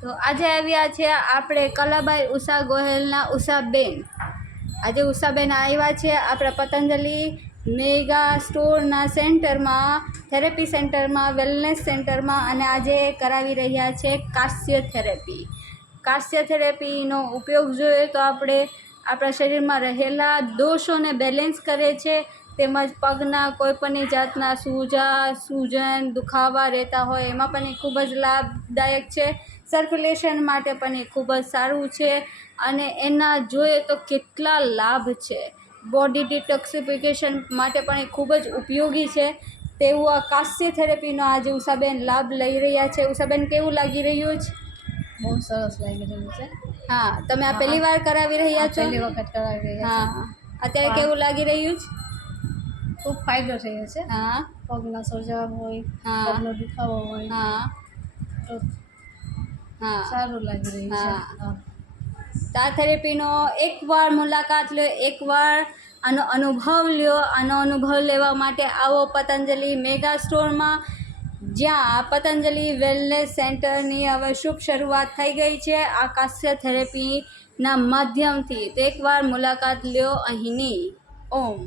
તો આજે આવ્યા છે આપણે કલાબાઈ ઉષા ગોહેલના ઉષાબેન. આજે ઉષાબેન આવ્યા છે આપણા પતંજલિ મેગા સ્ટોરના સેન્ટરમાં, થેરેપી સેન્ટરમાં, વેલનેસ સેન્ટરમાં, અને આજે કરાવી રહ્યા છે કાસ્ય થેરેપી. કાસ્ય થેરેપીનો ઉપયોગ જોઈએ તો આપણે આપણા શરીરમાં રહેલા દોષોને બેલેન્સ કરે છે, તેમજ પગના કોઈપણની જાતના સૂજન દુખાવા રહેતા હોય એમાં પણ એ ખૂબ જ લાભદાયક છે. સર્ક્યુલેશન માટે પણ એ ખૂબ જ સારું છે અને એના જોઈએ તો કેટલા લાભ છે. બોડી ડિટોક્સિફિકેશન માટે પણ એ ખૂબ જ ઉપયોગી છે. તેવું આ કાસ્ય થેરેપીનો આજે ઉષાબેન લાભ લઈ રહ્યા છે. ઉષાબેન, કેવું લાગી રહ્યું છે? બહુ સરસ લાગી રહ્યું છે. હા, તમે આ પહેલી વાર કરાવી રહ્યા છો? પહેલી વખત કરાવી રહ્યા છે. હા, અત્યારે કેવું લાગી રહ્યું છે? ખૂબ ફાયદો થયો છે. હા, પગના સોજા હોય, હા, પગનો દુખાવો હોય હા, તો હા, સારું લાગી રહ્યું છે. હા. તો આ થેરેપીનો એકવાર મુલાકાત લો, એકવાર આનો અનુભવ લ્યો. આનો અનુભવ લેવા માટે આવો પતંજલિ મેગા સ્ટોરમાં, જ્યાં પતંજલિ વેલનેસ સેન્ટરની હવે શુભ શરૂઆત થઈ ગઈ છે આ કાસ્ય થેરેપીના માધ્યમથી. તો એકવાર મુલાકાત લ્યો અહીંની. ઓમ.